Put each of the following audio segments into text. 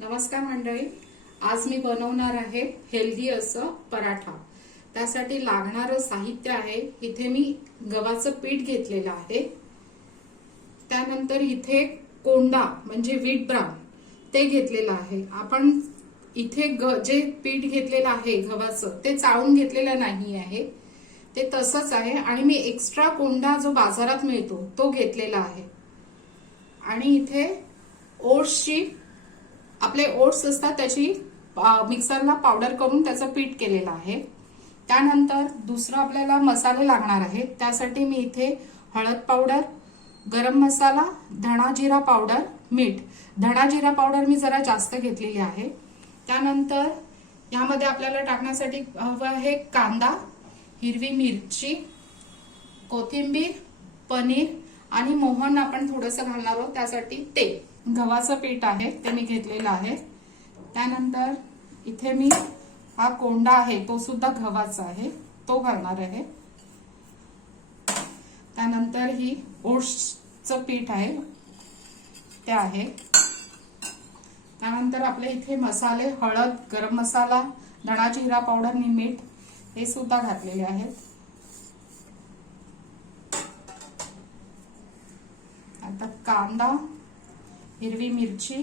नमस्कार मंडळी, आज मी बनवणार आहे हेल्दी असं पराठा। त्यासाठी लागणारं साहित्य आहे, इथे मी गव्हाचं पीठ घेतलेलं आहे। त्यानंतर इथे कोंडा म्हणजे व्हीट ब्राउन ते घेतलेलं आहे। आपण इथे जे पीठ घेतलेलं आहे गव्हाचं ते चाळून घेतलेलं नाही आहे, ते तसंच आहे। आणि मी एक्स्ट्रा कोंडा जो बाजारात मिळतो तो घेतलेला आहे। आणि इथे ओट्सची आपले ओट्स असतात त्याची मिक्सरला पावडर करून त्याचं पीठ केलेलं आहे। त्यानंतर दुसरं आपल्याला मसाले लागणार आहेत, त्यासाठी मी इथे हळद पावडर, गरम मसाला, धणा जिरा पावडर, मीठ। धणा जिरा पावडर मी जरा जास्त घेतलेली आहे। त्यानंतर यामध्ये आपल्याला टाकण्यासाठी हवं आहे कांदा, हिरवी मिरची, कोथिंबीर, पनीर आणि मोहन आपण थोडंसं घालणार आहोत, त्यासाठी तेल। गव्हाचं पीठ आहे ते मी घेतलेलं आहे। त्यानंतर इथे मी हा कोंडा आहे तो सुद्धा गव्हाचा आहे, तो घालणार आहे। त्यानंतर ही ओट्सचं पीठ आहे ते आहे। त्यानंतर आपले इथे मसाले हळद, गरम मसाला, धणा जिरा पावडर आणि मीठ हे सुद्धा घातलेले आहेत। आता कांदा, हिरवी मिरची,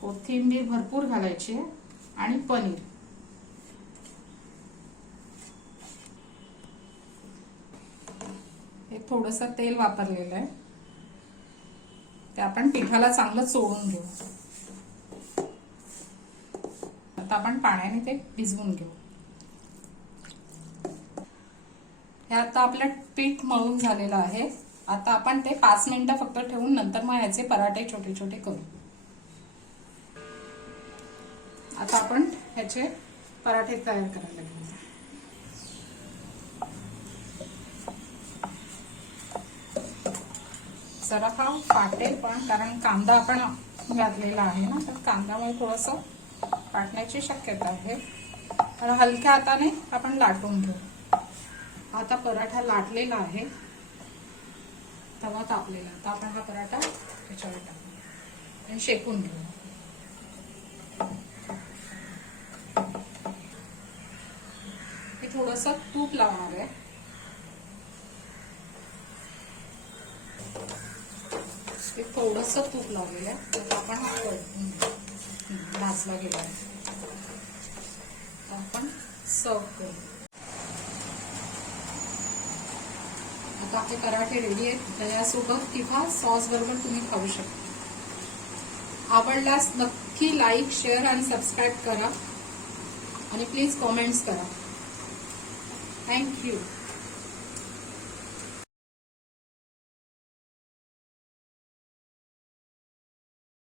कोथिंबीर भरपूर घालायची आहे आणि पनीर। हे थोडंसं तेल वापरलेलं आहे, ते आपण पिठाला चांगलं चोळून घेऊ। आता आपण पाण्याने ते भिजवून घेऊ। हे आता आपलं पीठ मळून झालेलं आहे। आता आपण ते 5 मिनिटं फक्त ठेवून नंतर मग याचे पराठे छोटे छोटे करू। आता आपण ह्याचे पराठे तयार करायला घेऊ। जरा हा फाटेल पण, कारण कांदा आपण घातलेला आहे ना, तर कांद्यामुळे थोडंसं फाटण्याची शक्यता आहे। पण हलक्या हाताने आपण लाटून घेऊ। आता पराठा लाटलेला आहे, तवा तापलेला। आता आपण हा पराठा त्याच्यावर टाकू आणि शेकून घेऊ। मी थोडंसं तूप लावणार आहे। थोडंसं तूप लावलेलं आहे, तर आपण भाजला गेला आहे, आपण सर्व करू। आता आपले पराठे रेडी आहेत। त्यासोबत किंवा सॉस बरोबर तुम्ही खाऊ शकता। आवडल्यास नक्की लाईक, शेअर आणि सबस्क्राईब करा आणि प्लीज कमेंट्स करा। थँक्यू।